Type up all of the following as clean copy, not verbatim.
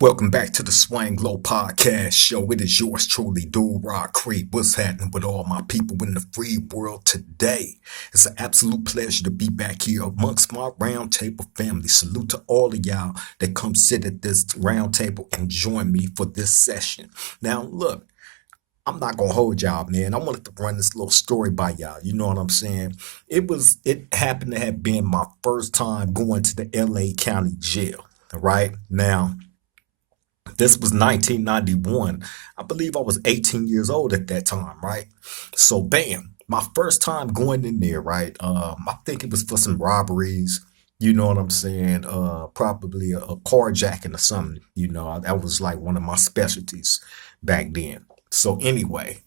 Welcome back to the Swang Glow Podcast Show. It is yours truly, Dude Rod Creep. What's happening with all my people in the free world today? It's an absolute pleasure to be back here amongst my roundtable family. Salute to all of y'all that come sit at this roundtable and join me for this session. Now, look, I'm not gonna hold y'all, man. I wanted to run this little story by y'all. You know what I'm saying? It happened to have been my first time going to the LA County Jail. Right now, this was 1991. I believe I was 18 years old at that time, right? So, bam, my first time going in there, right? I think it was for some robberies. You know what I'm saying? Probably a carjacking or something. That was like one of my specialties back then. So, anyway,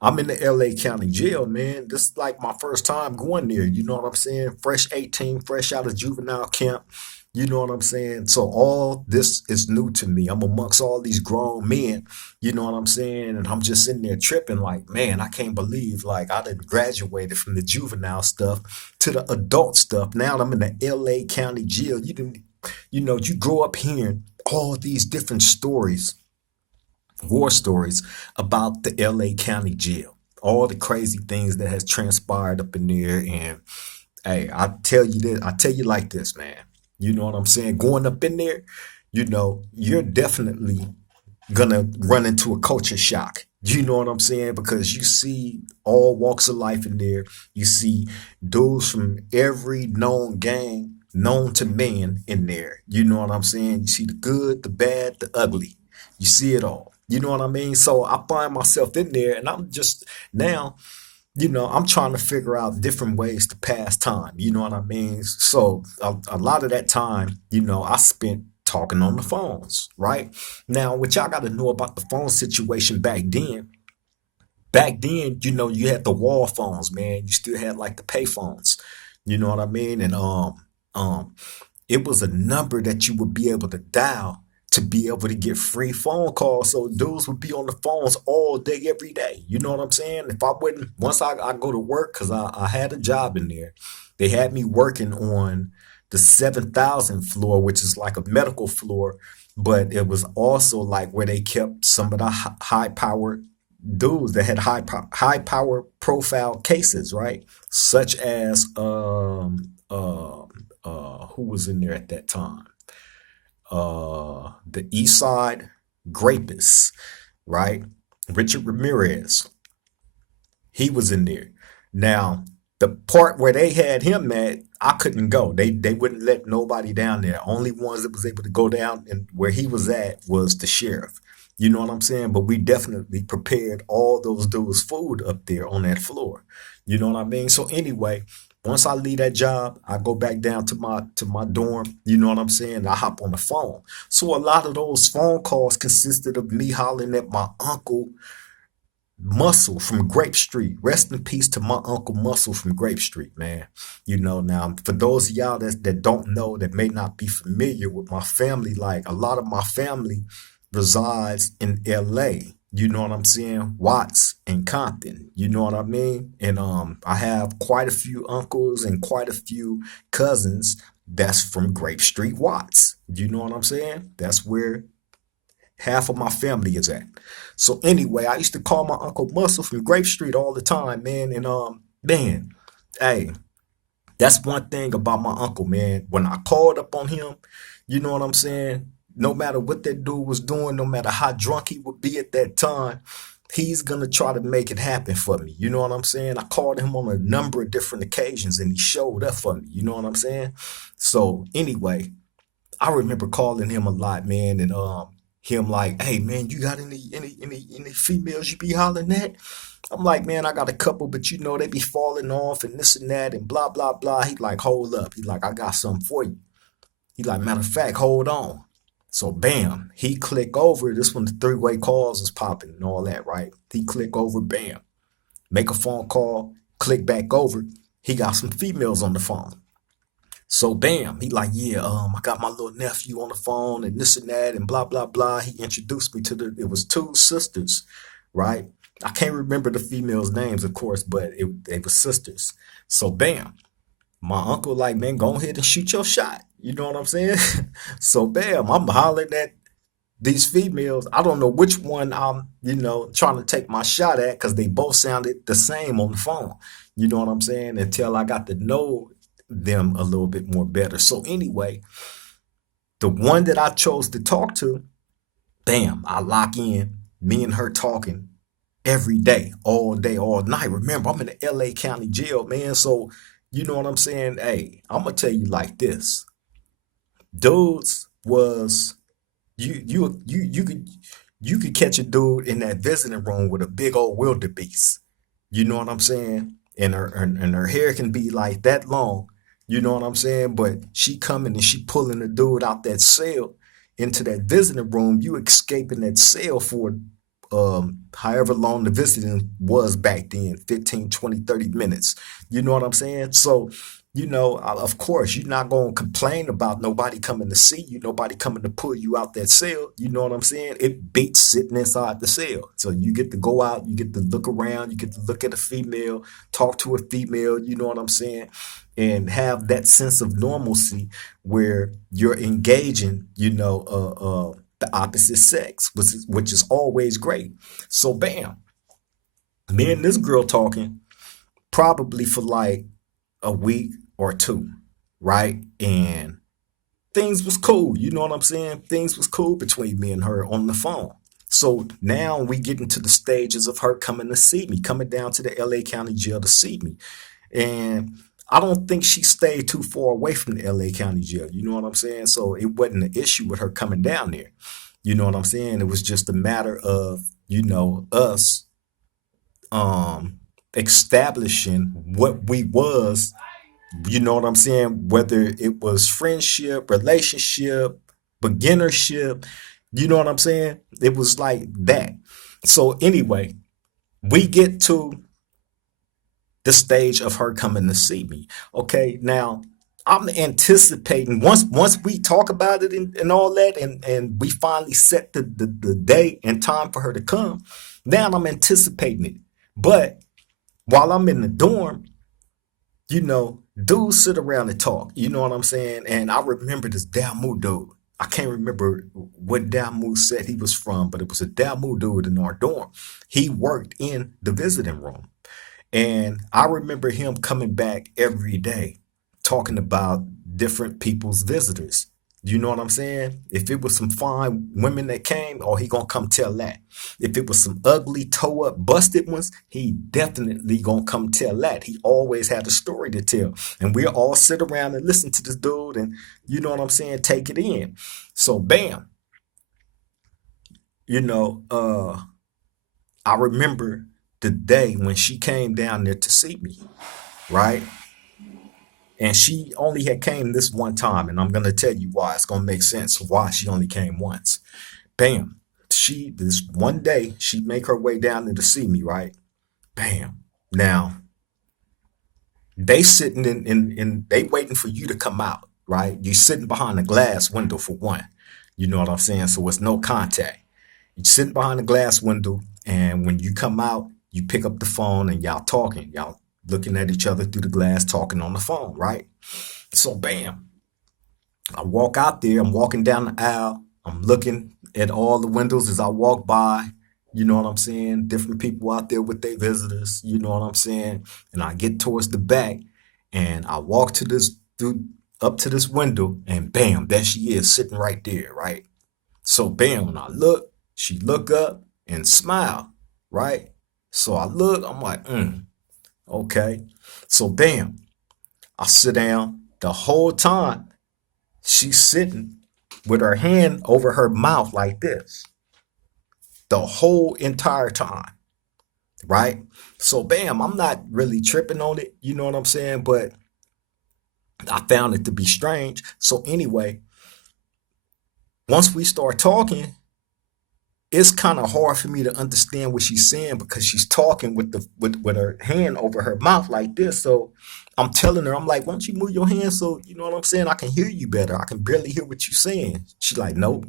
I'm in the LA County Jail, man. This is like my first time going there. You know what I'm saying? Fresh 18, fresh out of juvenile camp. You know what I'm saying? So all this is new to me. I'm amongst all these grown men, you know what I'm saying? And I'm just sitting there tripping like, man, I can't believe like I done graduated from the juvenile stuff to the adult stuff. Now I'm in the LA County Jail. You grow up hearing all these different stories, war stories about the LA County Jail. All the crazy things that has transpired up in there. And hey, I tell you like this, man. You know what I'm saying? Going up in there, you're definitely gonna run into a culture shock. You know what I'm saying? Because you see all walks of life in there. You see dudes from every known gang known to man in there. You know what I'm saying? You see the good, the bad, the ugly. You see it all. You know what I mean? So I find myself in there and I'm just now I'm trying to figure out different ways to pass time. You know what I mean? So a lot of that time, I spent talking on the phones, right? Now, what y'all got to know about the phone situation back then, you had the wall phones, man. You still had like the pay phones. You know what I mean? And um, it was a number that you would be able to dial to be able to get free phone calls. So dudes would be on the phones all day, every day. You know what I'm saying? If I wouldn't, once I go to work, because I had a job in there, they had me working on the 7,000 floor, which is like a medical floor, but it was also like where they kept some of the high powered dudes that had high power profile cases, right? Such as who was in there at that time? The East Side Grapists, right? Richard Ramirez, he was in there. Now, the part where they had him at, I couldn't go. They wouldn't let nobody down there. Only ones that was able to go down and where he was at was the sheriff. You know what I'm saying? But we definitely prepared all those dudes' food up there on that floor. You know what I mean? So anyway, once I leave that job, I go back down to my dorm. You know what I'm saying? I hop on the phone. So a lot of those phone calls consisted of me hollering at my uncle Muscle from Grape Street. Rest in peace to my Uncle Muscle from Grape Street, man. Now for those of y'all that don't know, that may not be familiar with my family, like a lot of my family resides in LA. You know what I'm saying? Watts and Compton. You know what I mean? And I have quite a few uncles and quite a few cousins that's from Grape Street, Watts. You know what I'm saying? That's where half of my family is at. So anyway, I used to call my Uncle Muscle from Grape Street all the time, man. And man, hey, that's one thing about my uncle, man. When I called up on him, you know what I'm saying? No matter what that dude was doing, no matter how drunk he would be at that time, he's gonna try to make it happen for me. You know what I'm saying? I called him on a number of different occasions and he showed up for me. You know what I'm saying? So anyway, I remember calling him a lot, man, and him like, hey man, you got any females you be hollering at? I'm like, man, I got a couple, but they be falling off and this and that and blah blah blah. He like, hold up. He like, I got something for you. He like, matter of fact, hold on. So bam, he click over. This when the three-way calls is popping and all that, right? He click over, bam, make a phone call, click back over. He got some females on the phone. So bam, he like, yeah, I got my little nephew on the phone and this and that and blah blah blah. He introduced me to it was two sisters, right? I can't remember the females' names, of course, but they were sisters. So bam, my uncle like, man, go ahead and shoot your shot. You know what I'm saying? So bam, I'm hollering at these females, I don't know which one I'm, trying to take my shot at because they both sounded the same on the phone. You know what I'm saying? Until I got to know them a little bit more better. So anyway, the one that I chose to talk to, bam, I lock in, me and her talking every day, all day, all night. Remember, I'm in the LA County jail, man. So you know what I'm saying? Hey, I'm gonna tell you like this. Dudes was you could catch a dude in that visiting room with a big old wildebeest. You know what I'm saying? And her hair can be like that long. You know what I'm saying? But she coming and she pulling the dude out that cell into that visiting room. You escaping that cell for however long the visiting was back then, 15, 20, 30 minutes. You know what I'm saying? So of course, you're not going to complain about nobody coming to see you, nobody coming to pull you out that cell. You know what I'm saying? It beats sitting inside the cell. So you get to go out, you get to look around, you get to look at a female, talk to a female, you know what I'm saying? And have that sense of normalcy where you're engaging, the opposite sex, which is always great. So, bam, me and this girl talking probably for like a week or two, right? And things was cool. You know what I'm saying? Things was cool between me and her on the phone. So now we get into the stages of her coming to see me, coming down to the LA County Jail to see me. And I don't think she stayed too far away from the LA County Jail. You know what I'm saying? So it wasn't an issue with her coming down there. You know what I'm saying? It was just a matter of, us um establishing what we was, you know what I'm saying? Whether it was friendship, relationship, beginnership, you know what I'm saying? It was like that. So anyway, we get to the stage of her coming to see me. Okay, now I'm anticipating once we talk about it and all that, and we finally set the day and time for her to come. Now I'm anticipating it. But while I'm in the dorm, dudes sit around and talk. You know what I'm saying? And I remember this Damu dude. I can't remember what Damu said he was from, but it was a Damu dude in our dorm. He worked in the visiting room. And I remember him coming back every day talking about different people's visitors. You know what I'm saying? If it was some fine women that came, oh, he gonna come tell that. If it was some ugly, toe up, busted ones, he definitely gonna come tell that. He always had a story to tell, and we all sit around and listen to this dude, and you know what I'm saying, take it in. So, bam, you know, I remember the day when she came down there to see me, right? And she only had came this one time, and I'm gonna tell you why. It's gonna make sense why she only came once. Bam. She this one day she make her way down there to see me, right? Bam. Now they sitting in they waiting for you to come out, right? You sitting behind a glass window for one. You know what I'm saying? So it's no contact. You sitting behind the glass window, and when you come out, you pick up the phone and y'all talking. Y'all looking at each other through the glass, talking on the phone, right? So bam, I walk out there. I'm walking down the aisle. I'm looking at all the windows as I walk by. You know what I'm saying? Different people out there with their visitors. You know what I'm saying? And I get towards the back, and I walk to this through up to this window, and bam, there she is sitting right there, right? So bam, when I look, she look up and smile, right? So I look, I'm like, okay. So bam, I sit down. The whole time she's sitting with her hand over her mouth like this. The whole entire time, right? So bam, I'm not really tripping on it, you know what I'm saying? But I found it to be strange. So anyway, once we start talking, it's kind of hard for me to understand what she's saying because she's talking with her hand over her mouth like this. So I'm telling her, I'm like, why don't you move your hand so you know what I'm saying? I can hear you better. I can barely hear what you're saying. She's like, no.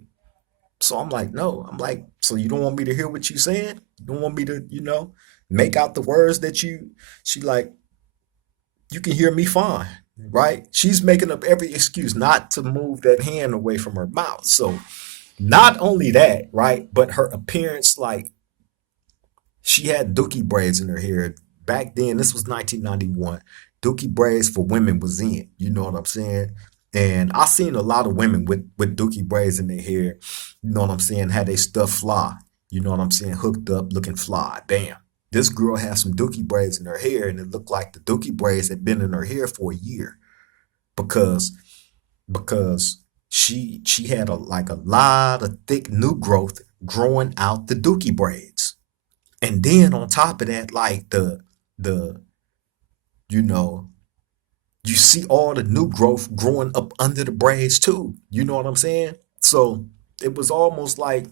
So I'm like, no. I'm like, so you don't want me to hear what you're saying? You don't want me to, make out the words that she like, you can hear me fine, right? She's making up every excuse not to move that hand away from her mouth. So Not only that, right, but her appearance, like she had dookie braids in her hair. Back then, this was 1991. Dookie braids for women was in. You know what I'm saying? And I seen a lot of women with dookie braids in their hair. You know what I'm saying? Had they stuff fly. You know what I'm saying? Hooked up, looking fly. Bam. This girl had some dookie braids in her hair, and it looked like the dookie braids had been in her hair for a year because because she had a lot of thick new growth growing out the dookie braids. And then on top of that, like the you know, you see all the new growth growing up under the braids too. You know what I'm saying? So it was almost like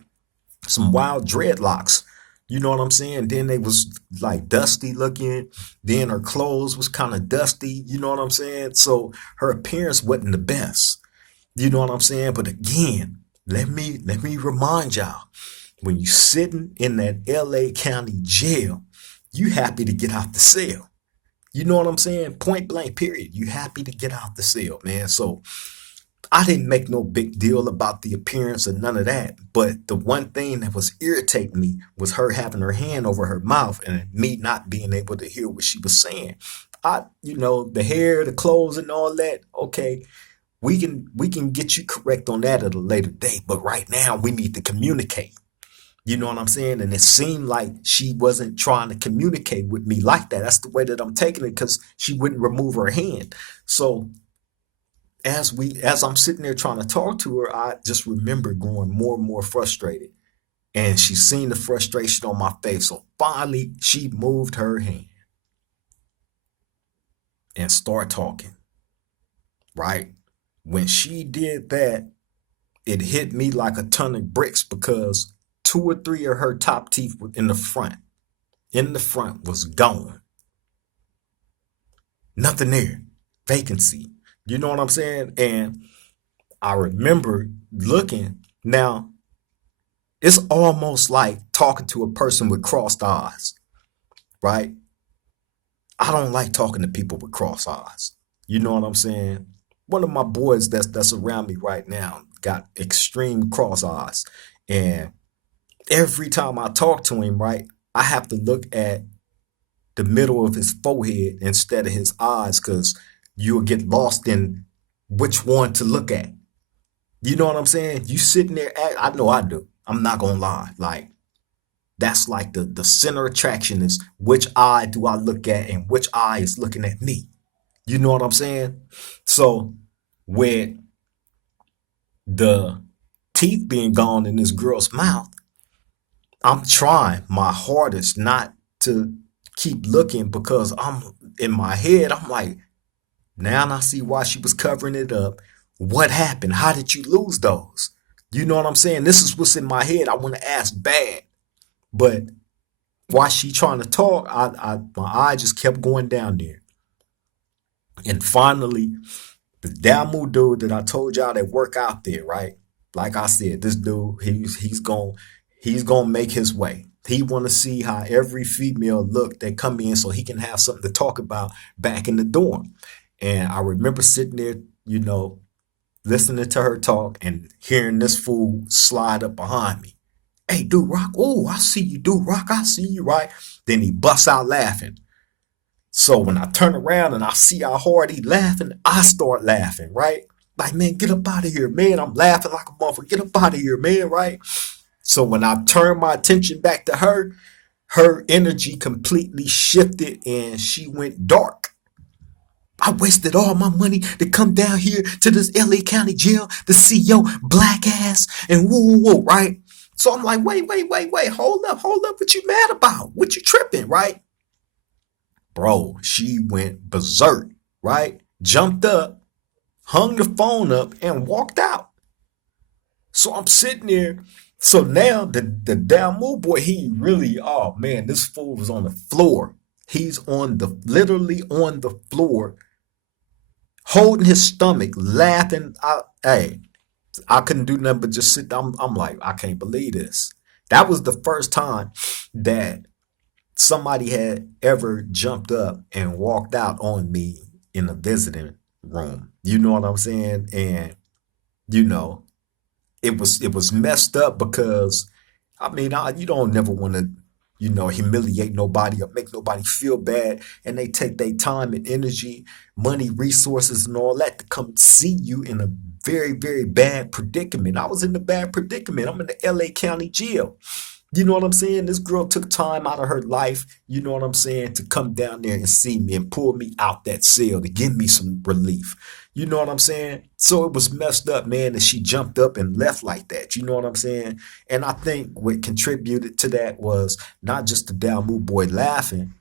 some wild dreadlocks. You know what I'm saying? Then they was like dusty looking. Then her clothes was kind of dusty. You know what I'm saying? So her appearance wasn't the best. You know what I'm saying? But again, let me remind y'all, when you sitting in that LA County jail, you happy to get out the cell. You know what I'm saying? Point blank, period. You happy to get out the cell, man. So I didn't make no big deal about the appearance or none of that. But the one thing that was irritating me was her having her hand over her mouth and me not being able to hear what she was saying. The hair, the clothes, and all that. Okay, we can get you correct on that at a later date. But right now, we need to communicate. You know what I'm saying? And it seemed like she wasn't trying to communicate with me like that. That's the way that I'm taking it because she wouldn't remove her hand. So as I'm sitting there trying to talk to her, I just remember growing more and more frustrated. And she seen the frustration on my face. So finally she moved her hand and started talking. Right? When she did that, it hit me like a ton of bricks because two or three of her top teeth were in the front. In the front was gone. Nothing there. Vacancy. You know what I'm saying? And I remember looking. Now, it's almost like talking to a person with crossed eyes, right? I don't like talking to people with crossed eyes. You know what I'm saying? One of my boys that's around me right now got extreme cross eyes. And every time I talk to him, right, I have to look at the middle of his forehead instead of his eyes because you'll get lost in which one to look at. You know what I'm saying? You sitting there, I know I do. I'm not gonna lie. Like that's like the center attraction is which eye do I look at and which eye is looking at me. You know what I'm saying? So with the teeth being gone in this girl's mouth, I'm trying my hardest not to keep looking because I'm in my head, I'm like, now I see why she was covering it up. What happened? How did you lose those? You know what I'm saying? This is what's in my head. I want to ask bad, but while she trying to talk, my eye just kept going down there. And finally, the Damu dude that I told y'all that work out there, right? Like I said, this dude, he's gonna make his way. He want to see how every female look that come in so he can have something to talk about back in the dorm. And I remember sitting there, listening to her talk and hearing this fool slide up behind me. Hey, dude, Rock. Oh, I see you, dude, Rock. I see you, right? Then he busts out laughing. So when I turn around and I see how hard he laughing, I start laughing, right? Like, man, get up out of here, man. I'm laughing like a motherfucker. Get up out of here, man, right? So when I turn my attention back to her, her energy completely shifted and she went dark. I wasted all my money to come down here to this LA County jail to see your black ass and woo woo woo, right? So I'm like, wait, hold up, what you mad about? What you tripping, right? Bro, she went berserk, right? Jumped up, hung the phone up, and walked out. So I'm sitting there. So now the damn move boy, he really, oh man, this fool was on the floor. He's literally on the floor, holding his stomach, laughing. I couldn't do nothing but just sit down. I'm like, I can't believe this. That was the first time that somebody had ever jumped up and walked out on me in a visiting room. You know what I'm saying? And you know, it was messed up because I mean, you don't never want to, humiliate nobody or make nobody feel bad. And they take their time and energy, money, resources, and all that to come see you in a very, very bad predicament. I was in a bad predicament. I'm in the LA County jail. You know what I'm saying? This girl took time out of her life, you know what I'm saying, to come down there and see me and pull me out that cell to give me some relief. You know what I'm saying? So it was messed up, man, that she jumped up and left like that. You know what I'm saying? And I think what contributed to that was not just the Dalmu boy laughing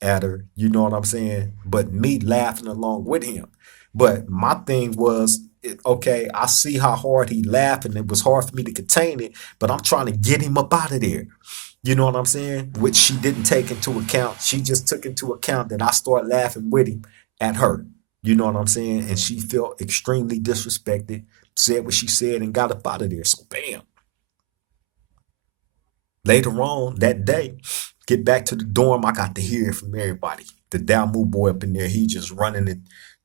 at her, you know what I'm saying, but me laughing along with him. But my thing was, okay, I see how hard he laughed, and it was hard for me to contain it, but I'm trying to get him up out of there. You know what I'm saying? Which she didn't take into account. She just took into account that I started laughing with him at her. You know what I'm saying? And she felt extremely disrespected, said what she said, and got up out of there. So, bam. Later on that day, get back to the dorm, I got to hear it from everybody. The Dalmu boy up in there, he just running it.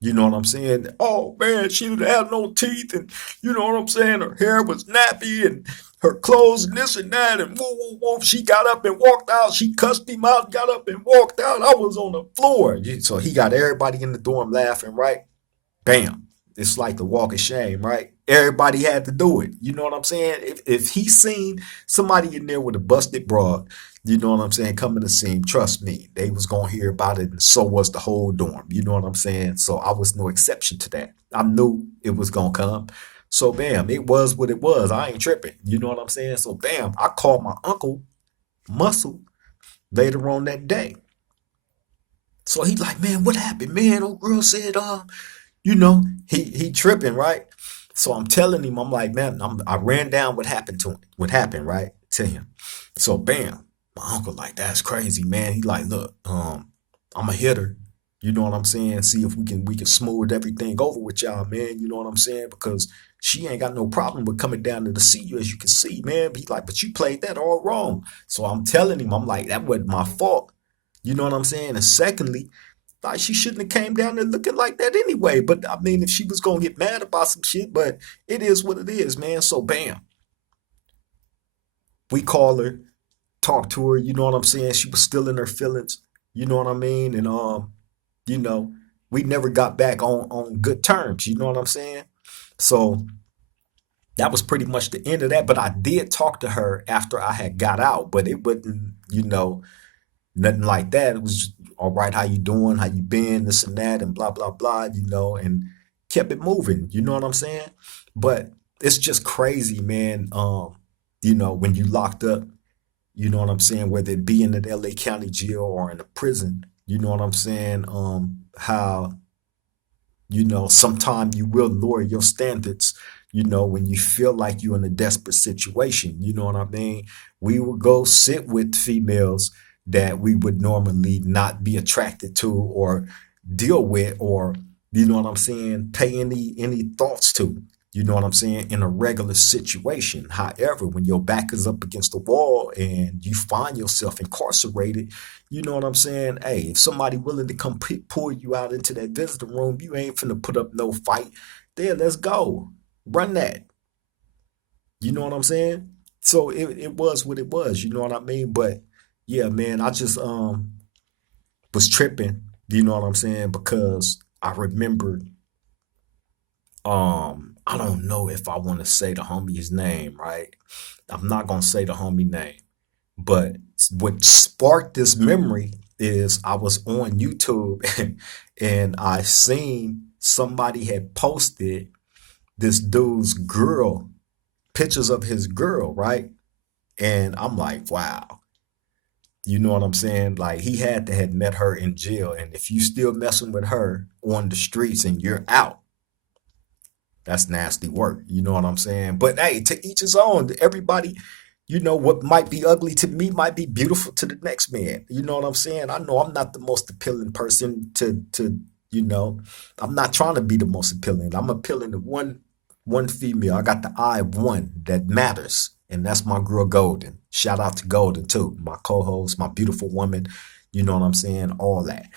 You know what I'm saying? Oh man, she didn't have no teeth, and you know what I'm saying? Her hair was nappy, and her clothes and this and that, and whoa, whoa, whoa. She got up and walked out. She cussed him out, got up and walked out. I was on the floor. So he got everybody in the dorm laughing, right? Bam. It's like the walk of shame, right? Everybody had to do it. You know what I'm saying? If he seen somebody in there with a busted broad, you know what I'm saying, coming to see him, trust me, they was gonna hear about it, and so was the whole dorm. You know what I'm saying? So I was no exception to that. I knew it was gonna come. So bam, it was what it was. I ain't tripping. You know what I'm saying? So bam, I called my uncle Muscle later on that day. So he like, man, what happened, man? Old girl said, he tripping, right? So I'm telling him, I'm like, man, I ran down what happened to him, what happened, right, to him. So bam, my uncle like, that's crazy, man. He like, look, I'm a hitter. You know what I'm saying? See if we can smooth everything over with y'all, man. You know what I'm saying? Because she ain't got no problem with coming down to see you, as you can see, man. But he like, but you played that all wrong. So I'm telling him, I'm like, that wasn't my fault. You know what I'm saying? And secondly, like she shouldn't have came down there looking like that anyway. But I mean, if she was gonna get mad about some shit, but it is what it is, man. So bam, we call her, talk to her. You know what I'm saying? She was still in her feelings. You know what I mean? And you know, we never got back on good terms. You know what I'm saying? So that was pretty much the end of that. But I did talk to her after I had got out, but it wasn't, nothing like that. It was all right. How you doing? How you been? This and that, and blah blah blah. And kept it moving. You know what I'm saying? But it's just crazy, man. When you locked up, you know what I'm saying, whether it be in the LA County jail or in a prison. You know what I'm saying? How sometimes you will lower your standards, when you feel like you're in a desperate situation. You know what I mean? We would go sit with females that we would normally not be attracted to or deal with, or, you know what I'm saying, pay any thoughts to. You know what I'm saying? In a regular situation. However, when your back is up against the wall and you find yourself incarcerated, you know what I'm saying? Hey, if somebody willing to come pull you out into that visitor room, you ain't finna put up no fight. There, let's go. Run that. You know what I'm saying? So it was what it was, you know what I mean? But yeah, man, I just was tripping, you know what I'm saying? Because I remembered, I don't know if I want to say the homie's name, right? I'm not gonna say the homie name. But what sparked this memory is I was on YouTube and I seen somebody had posted this dude's girl, pictures of his girl, right? And I'm like, wow. You know what I'm saying? Like he had to have met her in jail. And if you still messing with her on the streets and you're out, that's nasty work. You know what I'm saying? But hey, to each his own. Everybody, what might be ugly to me might be beautiful to the next man. You know what I'm saying? I know I'm not the most appealing person to you know, I'm not trying to be the most appealing. I'm appealing to one female. I got the eye of one that matters. And that's my girl Golden. Shout out to Golden too. My co-host, my beautiful woman. You know what I'm saying? All that.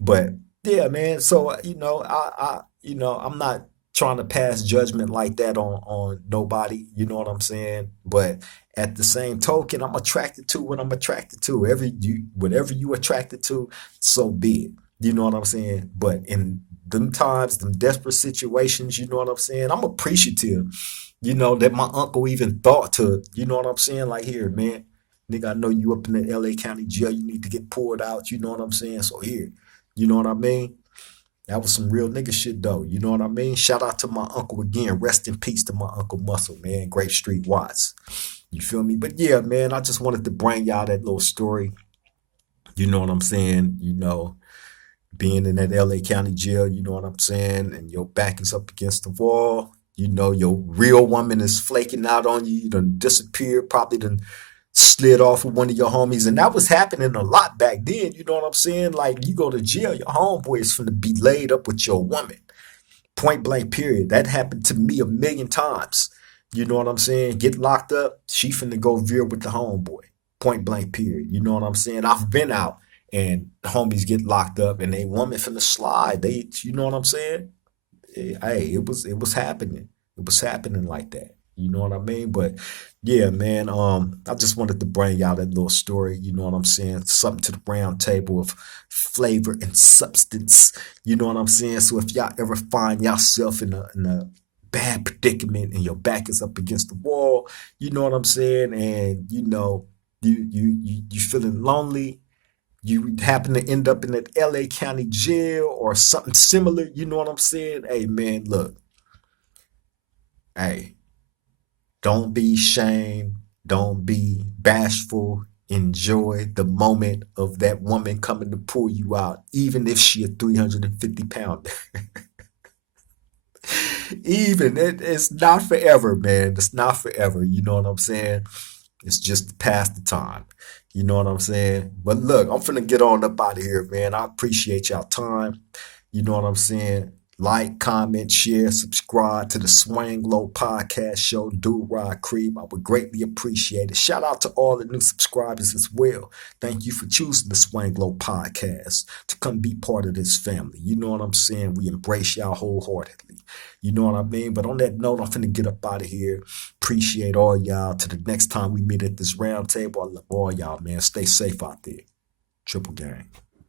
But yeah, man. So I'm not trying to pass judgment like that on nobody. You know what I'm saying? But at the same token, I'm attracted to what I'm attracted to. Whatever you attracted to, so be it. You know what I'm saying? But in them times, them desperate situations, you know what I'm saying? I'm appreciative, that my uncle even thought to, you know what I'm saying? Like, here, man, nigga, I know you up in the LA County jail. You need to get pulled out. You know what I'm saying? So here, you know what I mean? That was some real nigga shit though. You know what I mean? Shout out to my uncle again. Rest in peace to my uncle Muscle, man. Grape Street Watts. You feel me? But yeah, man, I just wanted to bring y'all that little story. You know what I'm saying? Being in that LA County jail, you know what I'm saying? And your back is up against the wall. Your real woman is flaking out on you. You done disappeared, probably done slid off with one of your homies. And that was happening a lot back then. You know what I'm saying? Like, you go to jail, your homeboy is finna be laid up with your woman. Point blank, period. That happened to me a million times. You know what I'm saying? Get locked up, she finna go veer with the homeboy. Point blank, period. You know what I'm saying? I've been out and homies get locked up and they woman finna slide. You know what I'm saying? Hey, it was happening. It was happening like that. You know what I mean? But yeah, man, I just wanted to bring y'all that little story, you know what I'm saying? Something to the round table of flavor and substance. You know what I'm saying? So if y'all ever find yourself in a bad predicament and your back is up against the wall, you know what I'm saying? And you feeling lonely, you happen to end up in that LA County jail or something similar, you know what I'm saying? Hey man, look, hey, don't be shamed, don't be bashful. Enjoy the moment of that woman coming to pull you out, even if she a 350 pounder. It's not forever, man. It's not forever. You know what I'm saying? It's just to pass the time. You know what I'm saying? But look, I'm finna get on up out of here, man. I appreciate y'all time. You know what I'm saying? Like, comment, share, subscribe to the Swang Low Podcast Show, Do Rod Creep. I would greatly appreciate it. Shout out to all the new subscribers as well. Thank you for choosing the Swang Low Podcast to come be part of this family. You know what I'm saying? We embrace y'all wholeheartedly. You know what I mean? But on that note, I'm finna get up out of here. Appreciate all y'all. To the next time we meet at this round table, I love all y'all, man. Stay safe out there. Triple gang.